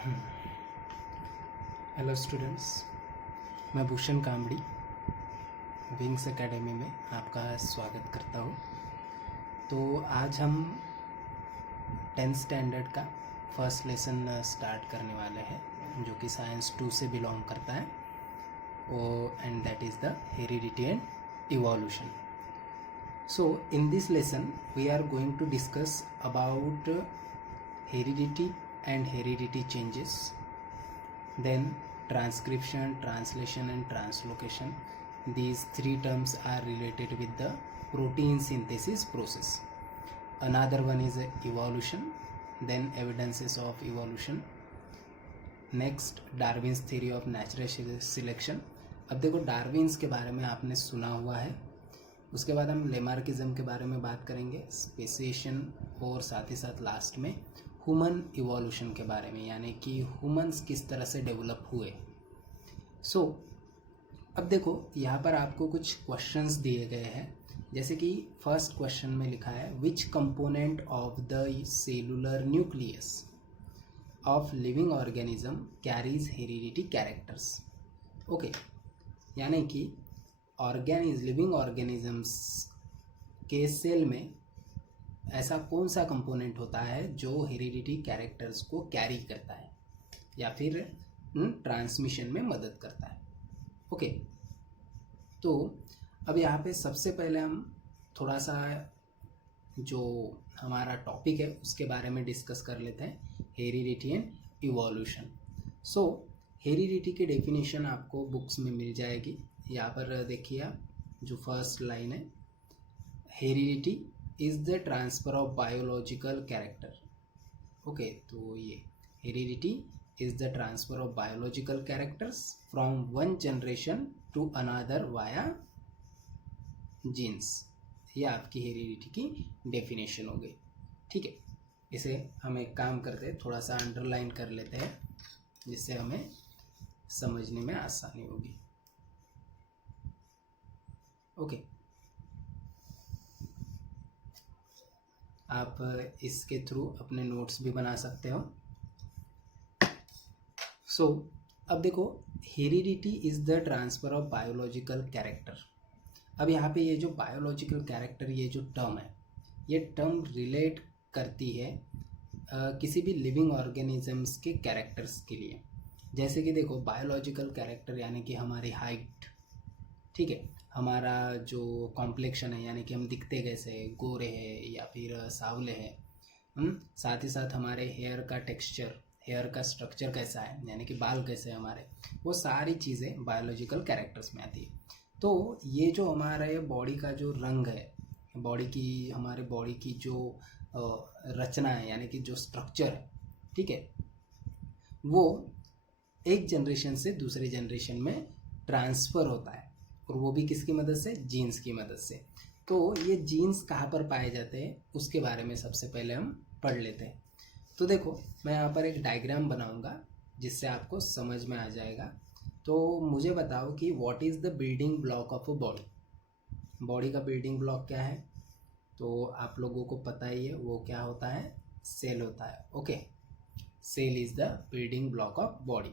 Hello students, मैं Bhushan Kamdi wings academy में आपका स्वागत करता हूँ। तो आज हम 10th स्टैंडर्ड का फर्स्ट लेसन स्टार्ट करने वाले हैं, जो कि साइंस 2 से बिलोंग करता है, and that is the heredity and evolution. So in this lesson we are going to discuss about heredity and heredity changes, then transcription, translation and translocation. These three terms are related with the protein synthesis process. Another one is evolution, then evidences of evolution. Next Darwin's theory of natural selection. अब देखो, Darwin's के बारे में आपने सुना हुआ है. उसके बाद हम लेमार्किज्म के बारे में बात करेंगे, स्पेसिएशन, और साथ ही साथ लास्ट में ह्यूमन इवोल्यूशन के बारे में, यानी कि ह्यूमन्स किस तरह से डेवलप हुए. सो अब देखो, यहाँ पर आपको कुछ क्वेश्चंस दिए गए हैं. जैसे कि फर्स्ट क्वेश्चन में लिखा है, विच component of the cellular nucleus of living organism carries heredity characters. Okay, यानी कि लिविंग ऑर्गेनिजम्स के सेल में ऐसा कौन सा कंपोनेंट होता है जो हेरिडिटी कैरेक्टर्स को कैरी करता है या फिर ट्रांसमिशन में मदद करता है. ओके, तो अब यहाँ पे सबसे पहले हम थोड़ा सा जो हमारा टॉपिक है उसके बारे में डिस्कस कर लेते हैं, heredity and evolution. So heredity की डेफिनेशन आपको बुक्स में मिल जाएगी. यहाँ पर देखिए आप, जो फर्स्ट लाइन है, heredity is the transfer of biological character. Okay, तो ये heredity is the transfer of biological characters from one generation to another via genes. ये आपकी हेरिडिटी की डेफिनेशन हो गई. ठीक है, इसे हम एक काम करते हैं, थोड़ा सा अंडरलाइन कर लेते हैं, जिससे हमें समझने में आसानी होगी. ओके, आप इसके थ्रू अपने नोट्स भी बना सकते हो. सो अब देखो, heredity is the transfer of biological character. अब यहाँ पे ये जो बायोलॉजिकल कैरेक्टर, ये जो टर्म है, ये टर्म रिलेट करती है किसी भी लिविंग ऑर्गेनिजम्स के कैरेक्टर्स के लिए. जैसे कि देखो, बायोलॉजिकल कैरेक्टर यानी कि हमारी हाइट, ठीक है, हमारा जो कॉम्प्लेक्शन है, यानी कि हम दिखते कैसे, गोरे हैं या फिर सावले हैं, साथ ही साथ हमारे हेयर का टेक्सचर, हेयर का स्ट्रक्चर कैसा है, यानी कि बाल कैसे हैं हमारे, वो सारी चीज़ें बायोलॉजिकल कैरेक्टर्स में आती है. तो ये जो हमारे बॉडी का जो रंग है, हमारे बॉडी की जो रचना है, यानी कि जो स्ट्रक्चर है, ठीक है, वो एक जनरेशन से दूसरे जनरेशन में ट्रांसफ़र होता है, और वो भी किसकी मदद से, जीन्स की मदद से. तो ये जीन्स कहाँ पर पाए जाते हैं उसके बारे में सबसे पहले हम पढ़ लेते हैं. तो देखो, मैं यहाँ पर एक डायग्राम बनाऊंगा जिससे आपको समझ में आ जाएगा. तो मुझे बताओ कि what is the building block of a body. Body का बिल्डिंग ब्लॉक क्या है, तो आप लोगों को पता ही है, वो क्या होता है, सेल होता है. Okay, cell is the building block of body.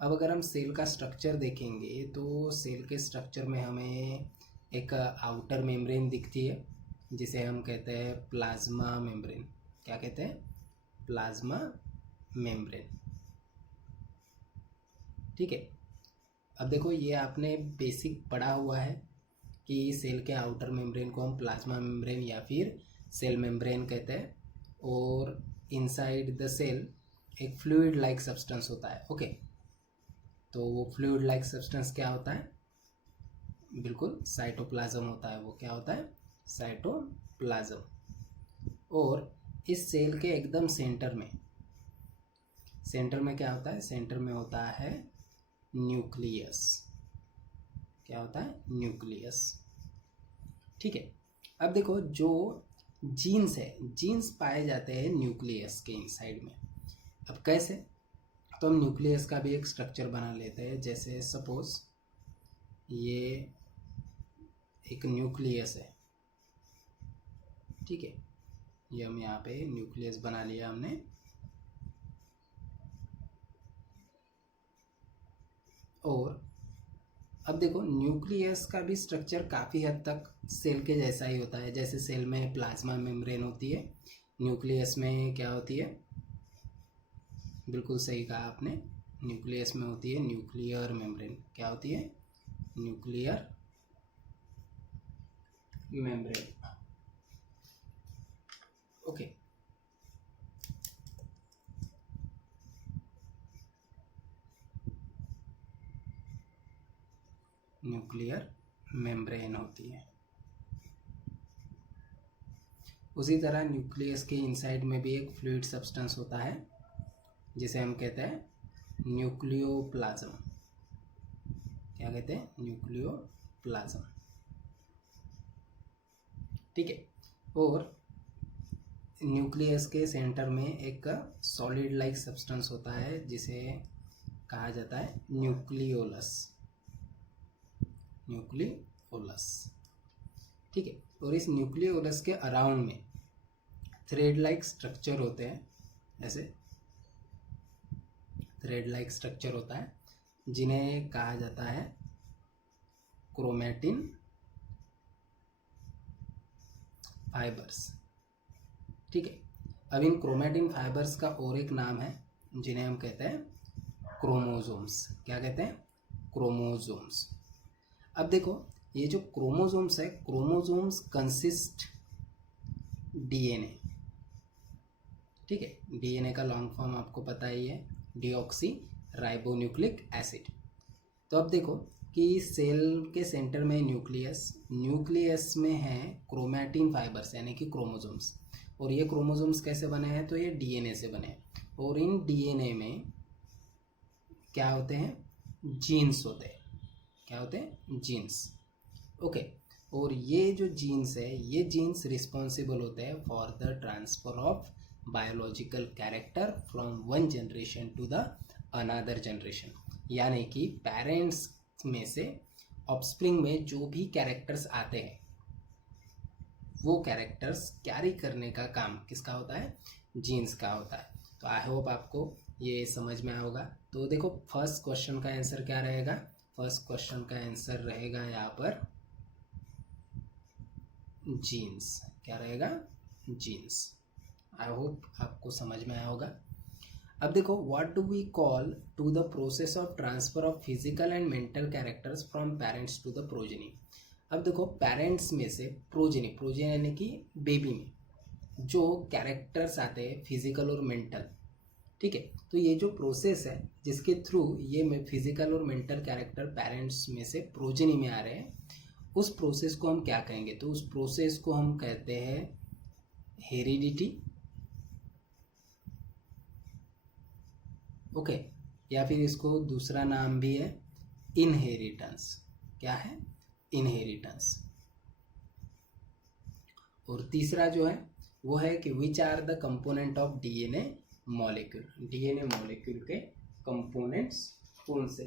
अब अगर हम सेल का स्ट्रक्चर देखेंगे, तो सेल के स्ट्रक्चर में हमें एक आउटर मेम्ब्रेन दिखती है, जिसे हम कहते हैं प्लाज्मा मेम्ब्रेन. क्या कहते हैं, प्लाज्मा मेम्ब्रेन. ठीक है, अब देखो, ये आपने बेसिक पढ़ा हुआ है कि सेल के आउटर मेम्ब्रेन को हम प्लाज्मा मेम्ब्रेन या फिर सेल मेम्ब्रेन कहते हैं, और इनसाइड द सेल एक फ्लूइड लाइक सब्सटेंस होता है. ओके, तो वो फ्लूइड लाइक सब्सटेंस क्या होता है, बिल्कुल साइटोप्लाज्म होता है. वो क्या होता है, साइटोप्लाज्म. और इस सेल के एकदम सेंटर में क्या होता है, सेंटर में होता है न्यूक्लियस. क्या होता है, न्यूक्लियस. ठीक है, अब देखो, जो जीन्स है, जीन्स पाए जाते हैं न्यूक्लियस के इनसाइड में. अब कैसे, तो हम न्यूक्लियस का भी एक स्ट्रक्चर बना लेते हैं. जैसे सपोज ये एक न्यूक्लियस है, ठीक है, ये हम यहाँ पे न्यूक्लियस बना लिया हमने. और अब देखो न्यूक्लियस का भी स्ट्रक्चर काफ़ी हद तक सेल के जैसा ही होता है। जैसे सेल में प्लाज्मा मेम्ब्रेन होती है, न्यूक्लियस में क्या होती है, बिल्कुल सही कहा आपने, न्यूक्लियस में होती है न्यूक्लियर मेम्ब्रेन। क्या होती है? Nuclear membrane. Okay, nuclear membrane होती है। उसी तरह न्यूक्लियस के इनसाइड में भी एक फ्लूइड सब्सटेंस होता है जिसे हम कहते हैं न्यूक्लियोप्लाज्म। क्या कहते हैं? न्यूक्लियोप्लाज्म। ठीक है। और न्यूक्लियस के सेंटर में एक सॉलिड लाइक सब्सटेंस होता है जिसे कहा जाता है न्यूक्लियोलस। न्यूक्लियोलस। ठीक है। और इस न्यूक्लियोलस के अराउंड में थ्रेड लाइक स्ट्रक्चर होते हैं, ऐसे थ्रेड लाइक स्ट्रक्चर होता है जिन्हें कहा जाता है क्रोमैटिन फाइबर्स। ठीक है। अब इन क्रोमैटिन फाइबर्स का और एक नाम है जिन्हें हम कहते हैं क्रोमोसोम्स। क्या कहते हैं? क्रोमोसोम्स। अब देखो ये जो क्रोमोसोम्स है, क्रोमोसोम्स कंसिस्ट डीएनए। ठीक है। डीएनए का लॉन्ग फॉर्म आपको पता ही है, डीऑक्सी राइबोन्यूक्लिक एसिड। तो अब देखो कि सेल के सेंटर में न्यूक्लियस में है क्रोमैटिन फाइबर्स यानी कि क्रोमोसोम्स। और ये क्रोमोसोम्स कैसे बने हैं? तो ये डीएनए से बने हैं। और इन डीएनए में क्या होते हैं? जीन्स होते हैं। क्या होते हैं? जीन्स। ओके। और ये जो जीन्स है, ये जीन्स रिस्पॉन्सिबल होते हैं for the transfer of biological character from one generation to the another generation. यानी कि पेरेंट्स में से ऑफस्प्रिंग में जो भी कैरेक्टर्स आते हैं वो कैरेक्टर्स कैरी करने का काम किसका होता है? जीन्स का होता है। तो आई होप आपको ये समझ में होगा। तो देखो फर्स्ट क्वेश्चन का आंसर क्या रहेगा? फर्स्ट क्वेश्चन का आंसर रहेगा यहाँ पर जीन्स। क्या रहेगा? जीन्स। आई होप आपको समझ में आया होगा। अब देखो what do we call to the process of transfer of physical and mental characters from parents to the progeny. अब देखो पेरेंट्स में से प्रोजेनी यानी कि बेबी में जो कैरेक्टर्स आते हैं फिजिकल और मेंटल। ठीक है। तो ये जो प्रोसेस है जिसके थ्रू ये फिजिकल और मेंटल कैरेक्टर पेरेंट्स में से प्रोजेनी में आ रहे हैं, उस प्रोसेस को हम क्या कहेंगे? तो उस प्रोसेस को हम कहते हैं हेरिडिटी। ओके। या फिर इसको दूसरा नाम भी है इनहेरिटेंस। क्या है? इनहेरिटेंस। और तीसरा जो है वो है कि which are the component of DNA molecule. DNA molecule के कंपोनेंट्स कौन से?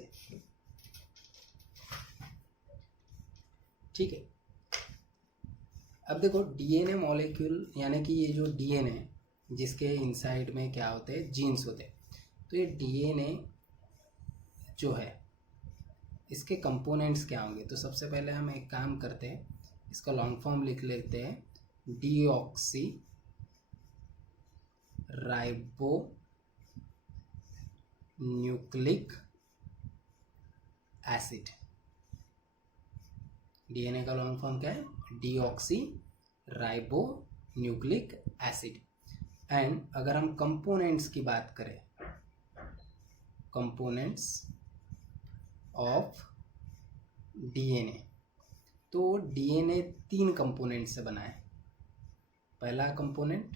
ठीक है। अब देखो डीएनए मॉलिक्यूल यानी कि ये जो डीएनए जिसके इनसाइड में क्या होते हैं? जीन्स होते हैं। तो ये डीएनए जो है इसके कंपोनेंट्स क्या होंगे? तो सबसे पहले हम एक काम करते हैं, इसका लॉन्ग फॉर्म लिख लेते हैं, deoxy ribo nucleic acid. DNA का लॉन्ग फॉर्म क्या है? Deoxy ribo nucleic acid. And अगर हम कंपोनेंट्स की बात करें, कंपोनेंट्स ऑफ डीएनए, तो डीएनए 3 कंपोनेंट से बना है। पहला कंपोनेंट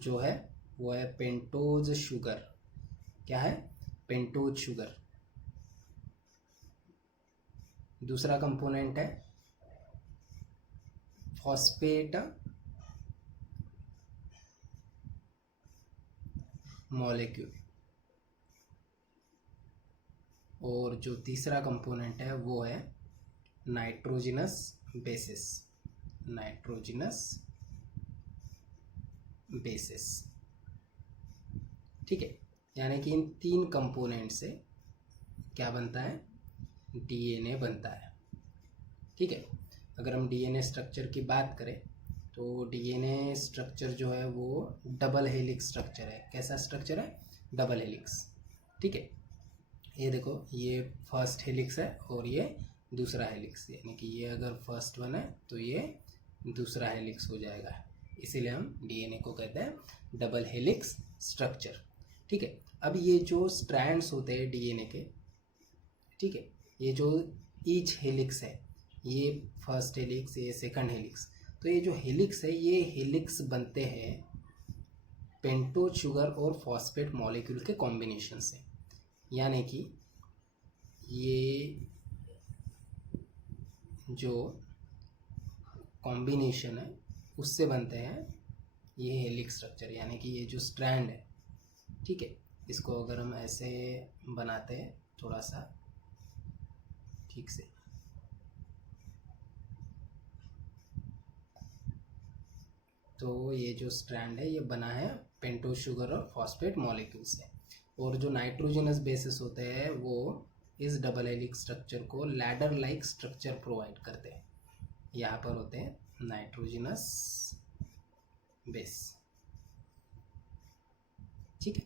जो है वो है पेंटोज शुगर। क्या है? Pentose sugar. दूसरा कंपोनेंट है फॉस्फेट मॉलिक्यूल। और जो तीसरा कंपोनेंट है वो है नाइट्रोजनस बेसिस। Nitrogenous bases. ठीक है। यानी कि इन 3 कंपोनेंट से क्या बनता है, डीएनए बनता है। ठीक है, अगर हम डीएनए स्ट्रक्चर की बात करें तो डीएनए स्ट्रक्चर जो है वो डबल हेलिक्स स्ट्रक्चर है। कैसा स्ट्रक्चर है, डबल हेलिक्स। ठीक है, ये देखो, ये फर्स्ट हेलिक्स है और ये दूसरा हेलिक्स, यानी कि ये अगर फर्स्ट वन है तो ये दूसरा हेलिक्स हो जाएगा, इसीलिए हम डीएनए को कहते हैं डबल हेलिक्स स्ट्रक्चर। ठीक है, अब ये जो स्ट्रैंड्स होते हैं डीएनए के, ठीक है, ये जो ईच हेलिक्स है, ये फर्स्ट हेलिक्स, ये सेकंड हेलिक्स, तो ये जो हेलिक्स है ये हेलिक्स बनते हैं पेंटोज शुगर और फॉस्फेट मॉलिक्यूल के कॉम्बिनेशन से, यानी कि ये जो कॉम्बिनेशन है उससे बनते हैं ये हेलिक्स स्ट्रक्चर, यानी कि ये जो स्ट्रैंड है, ठीक है, इसको अगर हम ऐसे बनाते हैं थोड़ा सा ठीक से, तो ये जो स्ट्रैंड है ये बना है पेंटोज शुगर और फॉस्फेट मॉलिक्यूल से, और जो नाइट्रोजनस बेसिस होते हैं वो इस डबल हेलिक्स स्ट्रक्चर को लैडर लाइक स्ट्रक्चर प्रोवाइड करते हैं। यहाँ पर होते हैं नाइट्रोजनस बेस। ठीक है,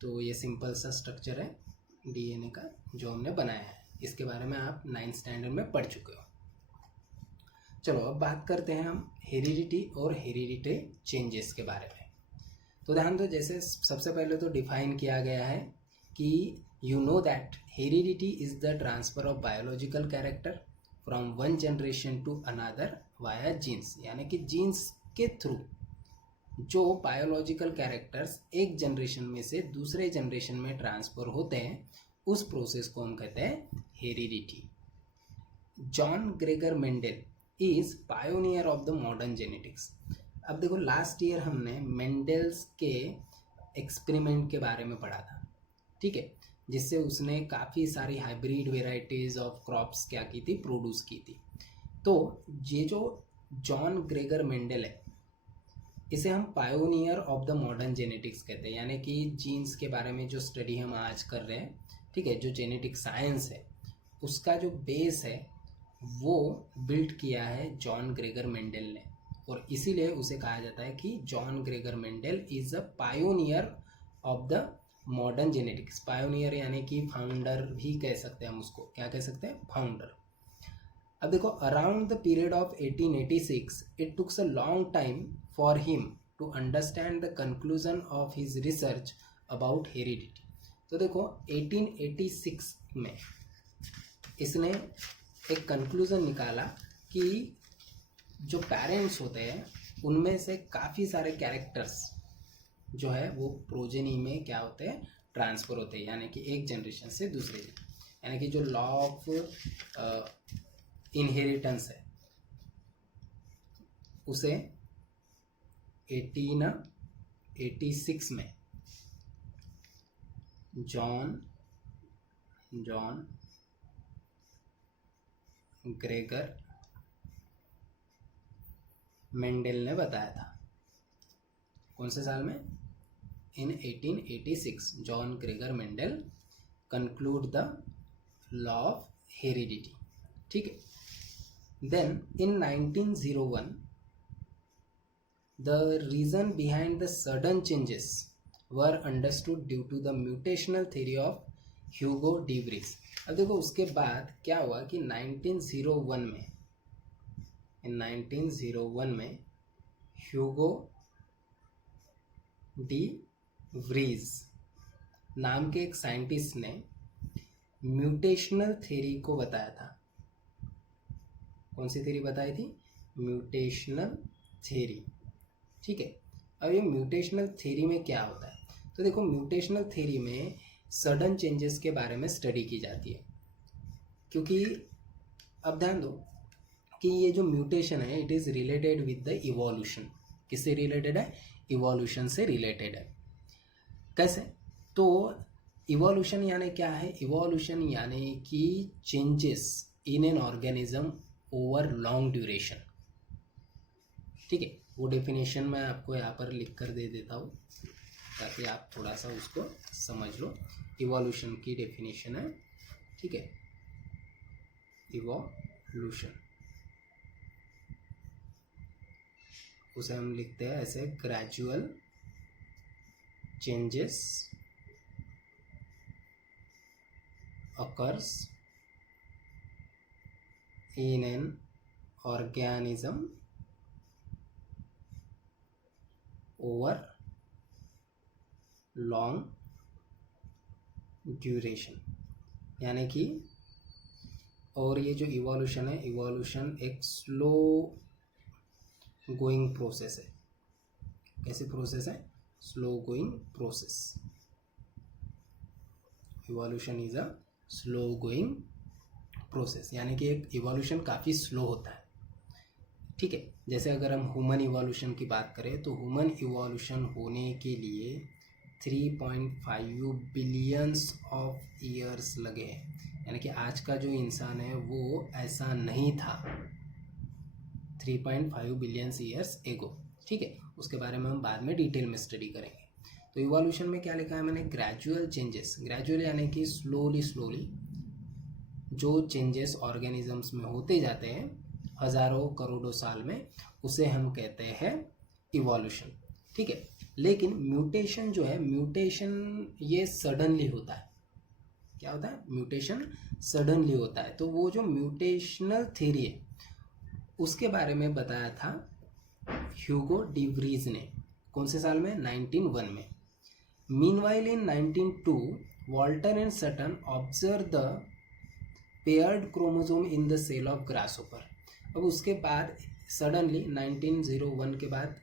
तो ये सिंपल सा स्ट्रक्चर है डीएनए का जो हमने बनाया है, इसके बारे में आप 9th स्टैंडर्ड में पढ़ चुके हो। चलो अब बात करते हैं हम हेरिडिटी और हेरिडिटी चेंजेस के बारे में। तो ध्यान दो, जैसे सबसे पहले तो डिफाइन किया गया है कि you know that heredity is the transfer of biological character from one generation to another via genes, यानी कि जीन्स के थ्रू जो बायोलॉजिकल कैरेक्टर्स एक जनरेशन में से दूसरे जनरेशन में ट्रांसफर होते हैं उस प्रोसेस को हम कहते हैं heredity. John Gregor Mendel is pioneer of the modern genetics. अब देखो, लास्ट ईयर हमने मेंडल्स के एक्सपेरिमेंट के बारे में पढ़ा था, ठीक है, जिससे उसने काफ़ी सारी हाइब्रिड वेराइटीज़ ऑफ क्रॉप्स क्या की थी, प्रोड्यूस की थी। तो ये जो जॉन ग्रेगर मेंडल है इसे हम pioneer of the modern genetics कहते हैं, यानी कि जीन्स के बारे में जो स्टडी हम आज कर रहे हैं, ठीक है, जो जेनेटिक साइंस है उसका जो बेस है वो बिल्ड किया है जॉन ग्रेगर मेंडल ने, और इसीलिए उसे कहा जाता है कि John Gregor Mendel is a pioneer of the modern genetics. Pioneer यानी कि फाउंडर भी कह सकते हैं हम उसको, क्या कह सकते हैं, फाउंडर। अब देखो, around the period of 1886 it tooks a long time for him to understand the conclusion of his research about heredity. तो देखो 1886 में इसने एक कंक्लूजन निकाला कि जो पेरेंट्स होते हैं उनमें से काफ़ी सारे कैरेक्टर्स जो है वो प्रोजेनी में क्या होते हैं, ट्रांसफ़र होते हैं, यानी कि एक जनरेशन से दूसरे, यानी कि जो लॉ ऑफ इनहेरिटेंस है उसे 1886 में जॉन ग्रेगर मेंडल ने बताया था। कौन से साल में, in 1886 John Gregor Mendel conclude the law of heredity. ठीक है, then in 1901 the reason behind the sudden changes were understood due to the mutational theory of Hugo de Vries. अब देखो उसके बाद क्या हुआ कि 1901 में ह्यूगो डी व्रीज नाम के एक साइंटिस्ट ने म्यूटेशनल थ्योरी को बताया था। कौन सी थ्योरी बताई थी, म्यूटेशनल थ्योरी। ठीक है, अब ये म्यूटेशनल थ्योरी में क्या होता है, तो देखो म्यूटेशनल थ्योरी में सडन चेंजेस के बारे में स्टडी की जाती है, क्योंकि अब ध्यान दो कि ये जो म्यूटेशन है it is related with the evolution. किससे रिलेटेड है, इवोल्यूशन से रिलेटेड है। कैसे, तो इवोल्यूशन यानी क्या है, इवोल्यूशन यानी कि changes in an organism over long duration. ठीक है, वो डेफिनेशन मैं आपको यहाँ पर लिख कर दे देता हूँ ताकि आप थोड़ा सा उसको समझ लो। इवोल्यूशन की डेफिनेशन है ठीक है, इवोल्यूशन, उसे हम लिखते हैं ऐसे, gradual changes occurs in an organism over long duration, यानी कि, और ये जो इवोल्यूशन है, इवोल्यूशन एक स्लो गोइंग प्रोसेस है। कैसी प्रोसेस है? Slow going process. Evolution is a slow going process, यानी कि एक इवोल्यूशन काफ़ी स्लो होता है, ठीक है। जैसे अगर हम ह्यूमन इवोल्यूशन की बात करें तो ह्यूमन इवोल्यूशन होने के लिए 3.5 बिलियंस ऑफ ईयर्स लगे हैं, यानी कि आज का जो इंसान है वो ऐसा नहीं था 3.5 बिलियंस ईयर्स एगो, ठीक है। उसके बारे में हम बाद में डिटेल में स्टडी करेंगे। तो इवोल्यूशन में क्या लिखा है मैंने? Gradual changes. ग्रेजुअल यानी कि स्लोली जो चेंजेस ऑर्गेनिजम्स में होते जाते हैं हज़ारों करोड़ों साल में, उसे हम कहते हैं इवोल्यूशन, ठीक है। लेकिन म्यूटेशन जो है, म्यूटेशन ये सडनली होता है। क्या होता है? म्यूटेशन सडनली होता है। तो वो जो म्यूटेशनल थ्योरी है उसके बारे में बताया था ह्यूगो डी व्रीज ने। कौन से साल में? 1901 में। Meanwhile in 1902 Walter and Sutton observe the paired chromosome in the cell of grasshopper. अब उसके बाद सडनली 1901 के बाद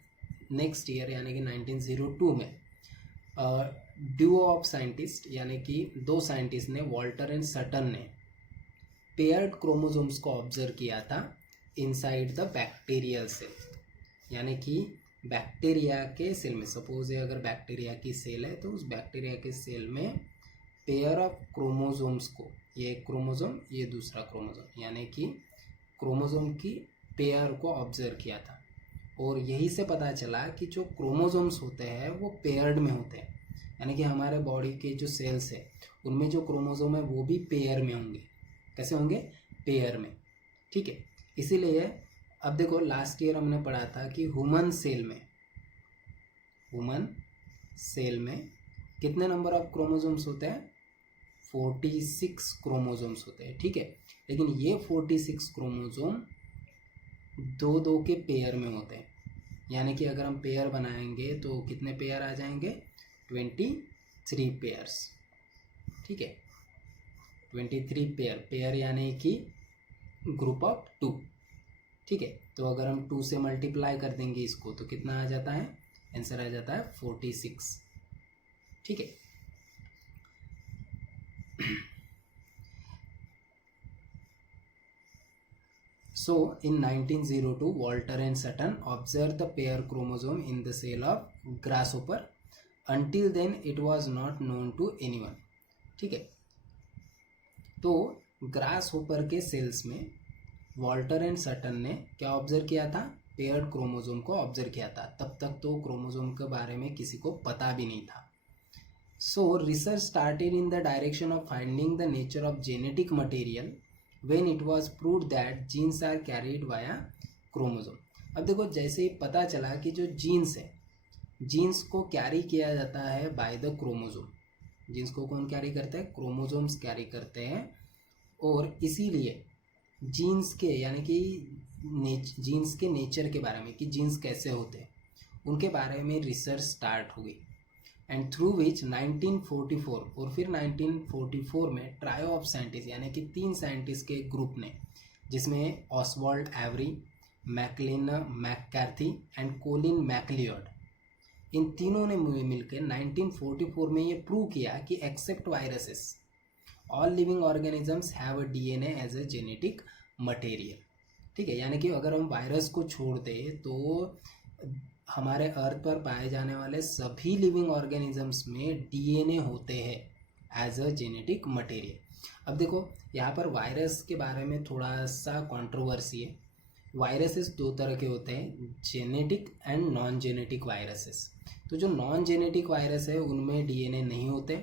नेक्स्ट ईयर यानी कि 1902 में ड्यूओ ऑफ साइंटिस्ट यानी कि दो साइंटिस्ट ने, वॉल्टर एंड सटन ने, पेयर्ड क्रोमोसोम्स को ऑब्जर्व किया था इनसाइड द बैक्टीरियल सेल, यानी कि बैक्टीरिया के सेल में। सपोज अगर बैक्टीरिया की सेल है तो उस बैक्टीरिया के सेल में पेयर ऑफ क्रोमोसोम्स को, ये एक क्रोमोसोम ये दूसरा क्रोमोसोम, यानी कि क्रोमोसोम की पेयर को ऑब्जर्व किया था। और यही से पता चला कि जो क्रोमोसोम्स होते हैं वो पेयर्ड में होते हैं, यानी कि हमारे बॉडी के जो सेल्स है उनमें जो क्रोमोसोम है वो भी पेयर में होंगे। कैसे होंगे? पेयर में, ठीक है। इसीलिए अब देखो, लास्ट ईयर हमने पढ़ा था कि ह्यूमन सेल में कितने नंबर ऑफ क्रोमोसोम्स होते हैं? 46 क्रोमोसोम्स होते हैं, ठीक है। लेकिन ये 46 क्रोमोसोम दो के पेयर में होते हैं, यानी कि अगर हम पेयर बनाएंगे तो कितने पेयर आ जाएंगे? 23 पेयर्स, ठीक है। 23 पेयर यानी कि ग्रुप ऑफ 2, ठीक है। तो अगर हम 2 से मल्टीप्लाई कर देंगे इसको तो कितना आ जाता है? आंसर आ जाता है 46, ठीक है। So in 1902 Walter and Sutton observed the pair chromosome in the cell of grasshopper. Until then it was not known to anyone, ठीक है। तो ग्रासहोपर के सेल्स में वॉल्टर एंड सटन ने क्या ऑब्जर्व किया था? पेयर्ड क्रोमोसोम को ऑब्जर्व किया था। तब तक तो क्रोमोसोम के बारे में किसी को पता भी नहीं था। So research started in the direction of finding the nature of genetic material when it was proved that genes are carried via chromosome. अब देखो, जैसे ही पता चला कि जो जीन्स है, जीन्स को कैरी किया जाता है बाय द क्रोमोसोम। जीन्स को कौन कैरी करता है? क्रोमोसोम्स कैरी करते हैं। और इसीलिए जीन्स के, यानी कि जीन्स के नेचर के बारे में, कि जीन्स कैसे होते हैं, उनके बारे में रिसर्च स्टार्ट हुई। एंड थ्रू विच 1944, और फिर 1944 में ट्रायो ऑफ साइंटिस्ट यानी कि 3 साइंटिस्ट के ग्रुप ने, जिसमें Oswald Avery, Maclyn McCarty and Colin MacLeod, इन तीनों ने मिलकर 1944 में ये प्रूव किया कि except viruses all living organisms have a DNA as a genetic material, ठीक है। यानी कि अगर हम वायरस को छोड़ दें तो हमारे अर्थ पर पाए जाने वाले सभी लिविंग ऑर्गेनिजम्स में डीएनए होते हैं एज अ जेनेटिक मटेरियल। अब देखो, यहाँ पर वायरस के बारे में थोड़ा सा कंट्रोवर्सी है। वायरसेस 2 तरह के होते हैं, genetic and non genetic viruses. तो जो नॉन जेनेटिक वायरस है उनमें डीएनए नहीं होते,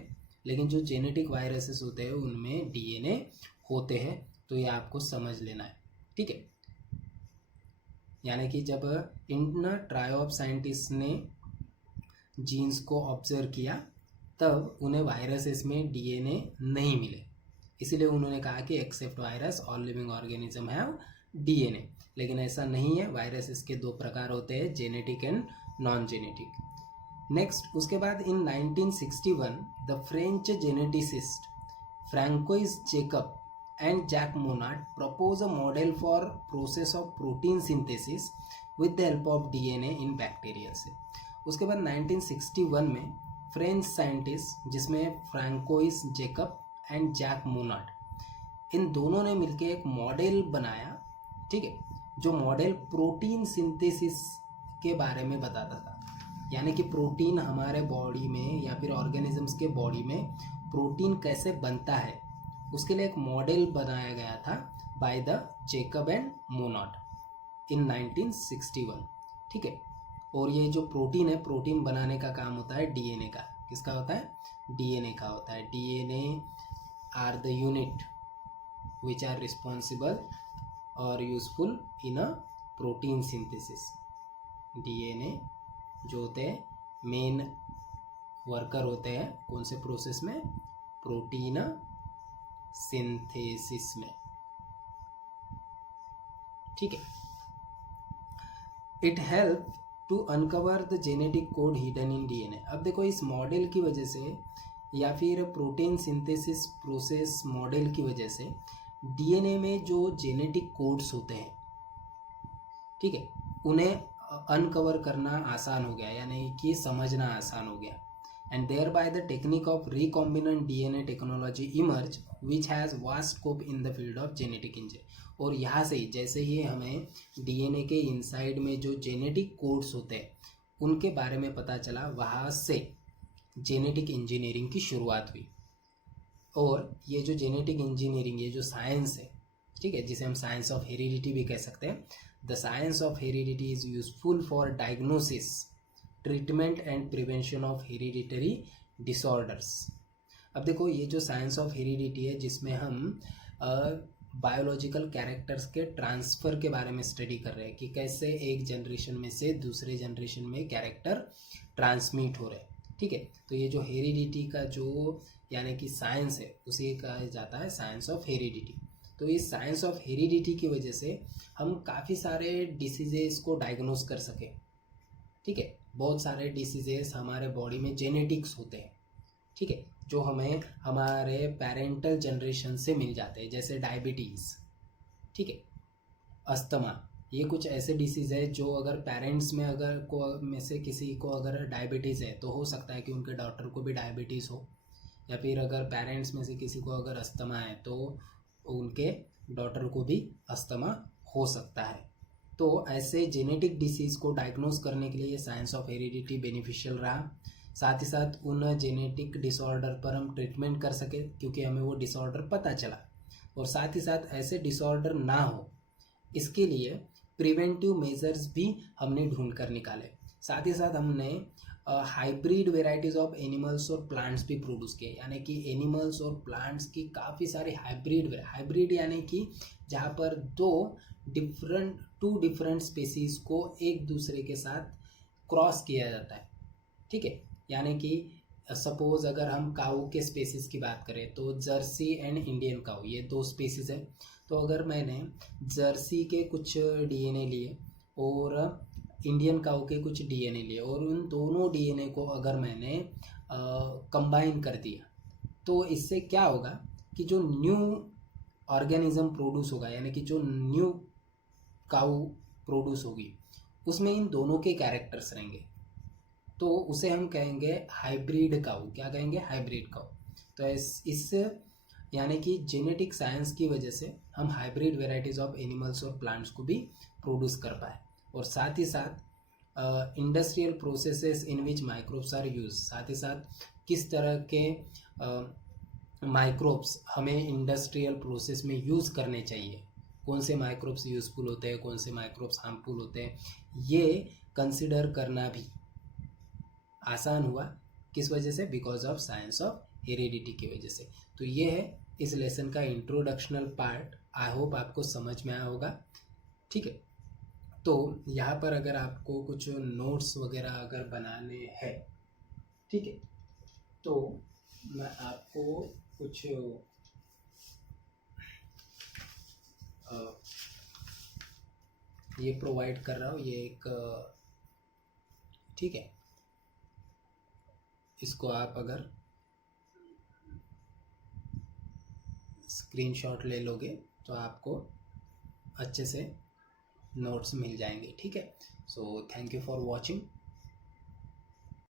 लेकिन जो जेनेटिक वायरसेस होते हैं उनमें डीएनए होते हैं, तो ये आपको समझ लेना है, ठीक है। यानी कि जब इन ट्रायो ऑफ साइंटिस्ट ने जीन्स को ऑब्जर्व किया तब उन्हें वायरसेस में डीएनए नहीं मिले, इसीलिए उन्होंने कहा कि except virus all living organism have DNA. लेकिन ऐसा नहीं है, वायरसेस के दो प्रकार होते हैं, genetic and non genetic. Next उसके बाद इन 1961 the French geneticist François Jacob and Jack Monod propose a model for process of protein synthesis with the help of DNA in bacteria से। उसके बाद 1961 में फ्रेंच साइंटिस्ट जिसमें Francois Jacob and Jacques Monod, इन दोनों ने मिलकर एक मॉडल बनाया, ठीक है, जो मॉडल प्रोटीन सिंथेसिस के बारे में बताता था। यानी कि प्रोटीन हमारे बॉडी में या फिर ऑर्गेनिजम्स के बॉडी में प्रोटीन कैसे बनता है, उसके लिए एक मॉडल बनाया गया था by the Jacob and Monod in 1961, ठीक है। और ये जो प्रोटीन है, प्रोटीन बनाने का काम होता है डीएनए का। किसका होता है? डीएनए का होता है। DNA are the unit which are responsible और useful in a protein synthesis. DNA जो होते हैं मेन वर्कर होते हैं कौन से प्रोसेस में? प्रोटीन सिंथेसिस में, ठीक है। It help to uncover the genetic code hidden in DNA. अब देखो इस मॉडल की वजह से या फिर प्रोटीन सिंथेसिस प्रोसेस मॉडल की वजह से डीएनए में जो जेनेटिक कोड्स होते हैं, ठीक है, उन्हें अनकवर करना आसान हो गया, यानी कि समझना आसान हो गया। And thereby the technique of recombinant DNA technology emerge, which has vast scope in the field of genetic engineering। और यहाँ से जैसे ही हमें डीएनए के इनसाइड में जो जेनेटिक कोड्स होते हैं उनके बारे में पता चला, वहाँ से जेनेटिक इंजीनियरिंग की शुरुआत हुई। और ये जो जेनेटिक इंजीनियरिंग, ये जो साइंस है, ठीक है, जिसे हम साइंस ऑफ हेरिडिटी भी कह सकते हैं, the science of heredity is useful for diagnosis, treatment and prevention of hereditary disorders. अब देखो ये जो साइंस ऑफ हेरिडिटी है, जिसमें हम बायोलॉजिकल कैरेक्टर्स के ट्रांसफ़र के बारे में स्टडी कर रहे हैं कि कैसे एक जनरेशन में से दूसरे जनरेशन में कैरेक्टर ट्रांसमिट हो रहे हैं, ठीक है। तो ये जो हेरिडिटी का जो यानी कि साइंस है उसे कहा जाता है साइंस ऑफ हेरिडिटी। तो इस साइंस ऑफ हेरिडिटी की वजह से हम काफ़ी सारे डिसीजेस को डायग्नोस कर सके, ठीक है। बहुत सारे डिसीजेस हमारे बॉडी में जेनेटिक्स होते हैं, ठीक है, जो हमें हमारे पेरेंटल जनरेशन से मिल जाते हैं, जैसे डायबिटीज़, ठीक है, अस्थमा। ये कुछ ऐसे डिसीज़ है जो अगर पेरेंट्स में अगर को में से किसी को अगर डायबिटीज़ है तो हो सकता है कि उनके डॉटर को भी डायबिटीज़ हो, या फिर अगर पेरेंट्स में से किसी को अगर अस्थमा है तो उनके डॉटर को भी अस्थमा हो सकता है। तो ऐसे जेनेटिक डिसीज़ को डायग्नोस करने के लिए ये साइंस ऑफ हेरिडिटी बेनिफिशियल रहा। साथ ही साथ उन जेनेटिक डिसऑर्डर पर हम ट्रीटमेंट कर सके क्योंकि हमें वो डिसऑर्डर पता चला, और साथ ही साथ ऐसे डिसऑर्डर ना हो इसके लिए प्रिवेंटिव मेजर्स भी हमने ढूंढ कर निकाले। साथ ही साथ हमने हाइब्रिड वेराइटीज़ ऑफ एनिमल्स और प्लांट्स भी प्रोड्यूस किए, यानी कि एनिमल्स और प्लांट्स की काफ़ी सारी हाइब्रिड यानी कि जहाँ पर टू डिफरेंट स्पेसीज़ को एक दूसरे के साथ क्रॉस किया जाता है, ठीक है। यानी कि सपोज अगर हम काऊ के स्पेसीज़ की बात करें तो जर्सी एंड इंडियन काऊ, ये दो स्पेसीज़ है। तो अगर मैंने जर्सी के कुछ डीएनए लिए और इंडियन काऊ के कुछ डीएनए लिए और उन दोनों डीएनए को अगर मैंने कंबाइन कर दिया तो इससे क्या होगा कि जो न्यू ऑर्गेनिज्म प्रोड्यूस होगा, यानी कि जो न्यू काऊ प्रोड्यूस होगी उसमें इन दोनों के कैरेक्टर्स रहेंगे, तो उसे हम कहेंगे हाइब्रिड काऊ। क्या कहेंगे? हाइब्रिड काऊ। तो इस यानी कि जेनेटिक साइंस की वजह से हम हाइब्रिड वेराइटीज़ ऑफ एनिमल्स और प्लांट्स को भी प्रोड्यूस कर पाए। और साथ ही साथ industrial processes in which microbes are use, साथ ही साथ किस तरह के माइक्रोब्स हमें इंडस्ट्रियल प्रोसेस में यूज़ करने चाहिए, कौन से माइक्रोब्स यूज़फुल होते हैं, कौन से माइक्रोब्स हार्मफुल होते हैं, ये कंसिडर करना भी आसान हुआ। किस वजह से? Because of science of heredity की वजह से। तो ये है इस लेसन का इंट्रोडक्शनल पार्ट। आई होप आपको समझ में आया होगा। ठीक है, तो यहाँ पर अगर आपको कुछ नोट्स वगैरह अगर बनाने हैं, ठीक है, तो मैं आपको कुछ ये प्रोवाइड कर रहा हूँ। ये एक ठीक है, इसको आप अगर स्क्रीनशॉट ले लोगे तो आपको अच्छे से नोट्स मिल जाएंगे। ठीक है, so thank you for watching.